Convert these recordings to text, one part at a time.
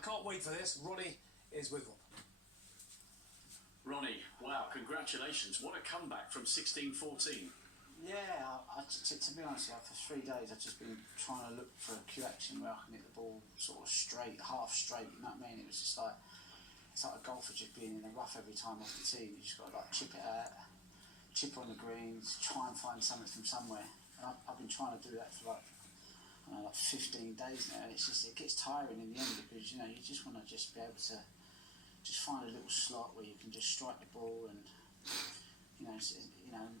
I can't wait for this. Ronnie is with Rob. Ronnie, wow, congratulations. What a comeback from 16-14. Yeah, to be honest, for 3 days I've just been trying to look for a cue action where I can hit the ball sort of straight, half straight, you know what I mean? It was just like, it's like a golfer just being in the rough every time off the tee. You just got to like chip it out, chip on the greens, try and find something from somewhere. And I've been trying to do that for like 15 days now, and it gets tiring in the end because, you know, you just want to just be able to just find a little slot where you can just strike the ball and, you know,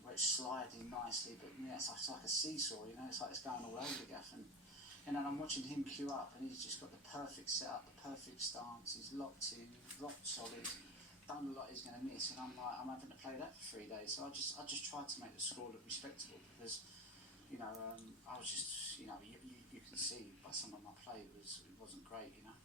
where it's sliding nicely, but yeah, it's like a seesaw, you know, it's like it's going all over the gaff. And then I'm watching him cue up, and he's just got the perfect setup, the perfect stance, he's locked in, rock solid, don't look like he's going to miss, and I'm having to play that for 3 days. So I just tried to make the score look respectable because, you know, I was just, you know, you can see by some of my play it wasn't great, you know.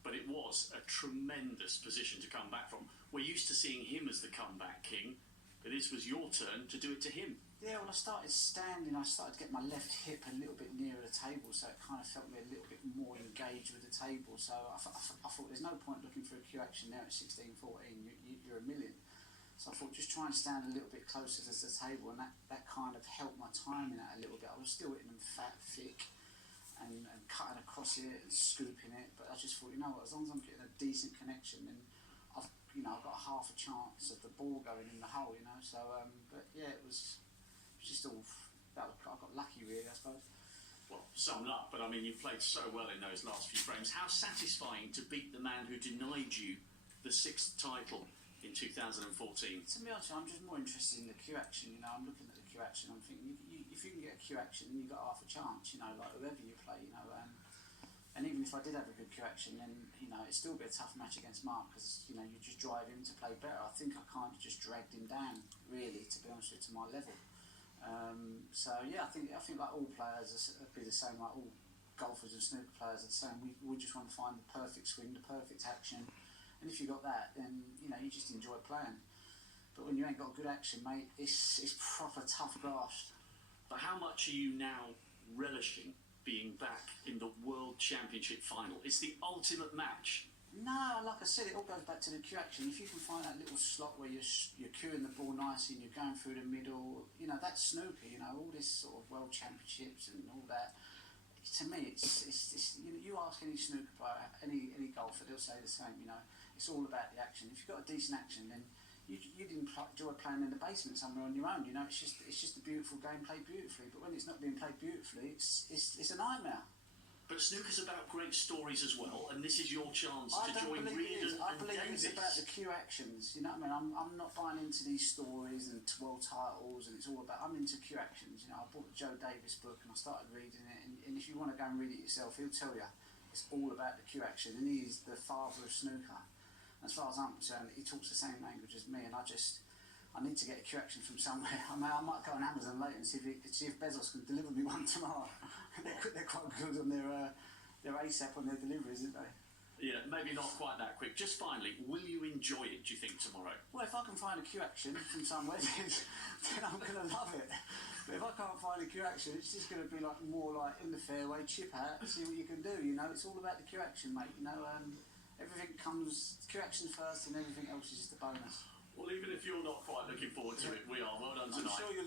But it was a tremendous position to come back from. We're used to seeing him as the comeback king, but this was your turn to do it to him. Yeah, when I started standing, I started to get my left hip a little bit nearer the table, so it kind of felt me a little bit more engaged with the table. So I thought there's no point looking for a cue action now at 16-14, you're a million. So I thought just try and stand a little bit closer to the table, and that kind of helped my timing out a little bit. I was still hitting them fat, thick, and cutting across it and scooping it, but I just thought, you know what, as long as I'm getting a decent connection, then I've got half a chance of the ball going in the hole, you know. So, but yeah, it was just all I got lucky, really, I suppose. Well, some luck, but I mean, you've played so well in those last few frames. How satisfying to beat the man who denied you the 6th title in 2014? To be honest, I'm just more interested in the cue action. You know, I'm looking at the cue action. I'm thinking, if you can get a cue action, then you've got half a chance. You know, like whoever you play. You know, and even if I did have a good cue action, then, you know, it'd still be a tough match against Mark because, you know, you just drive him to play better. I think I kind of just dragged him down, really, to be honest with you, to my level. So yeah, I think like all players would be the same. Like all golfers and snooker players are the same. We just want to find the perfect swing, the perfect action. And if you got that, then, you know, you just enjoy playing. But when you ain't got good action, mate, it's proper tough graft. But how much are you now relishing being back in the World Championship final? It's the ultimate match. No, like I said, it all goes back to the cue action. If you can find that little slot where you're cueing the ball nicely and you're going through the middle, you know, that's snooker. You know, all this sort of World Championships and all that. To me, it's you know, you ask any snooker player, any golfer, they'll say the same. You know, it's all about the action. If you've got a decent action, then you didn't enjoy playing in the basement somewhere on your own. You know, it's just a beautiful game played beautifully. But when it's not being played beautifully, it's a nightmare. But snooker's about great stories as well, and this is your chance to join Reardon and I believe Davis. it's about the cue actions. You know what I mean? I'm not buying into these stories and world titles, and it's all about. I'm into cue actions. You know, I bought the Joe Davis book and I started reading it. And if you want to go and read it yourself, he'll tell you it's all about the cue action. And he's the father of snooker. As far as I'm concerned, he talks the same language as me, and I need to get a cue action from somewhere. I might go on Amazon later and see if Bezos can deliver me one tomorrow. They're quite good on their ASAP on their deliveries, aren't they? Yeah, maybe not quite that quick. Just finally, will you enjoy it, do you think, tomorrow? Well, if I can find a cue action from somewhere, then I'm going to love it. But if I can't find a cue action, it's just going to be like more like in the fairway, chip out, see what you can do. You know, it's all about the cue action, mate. You know, everything comes cue action first, and everything else is just a bonus. Well, even if you're not quite looking forward to it, we are. Well done tonight. I'm sure you'll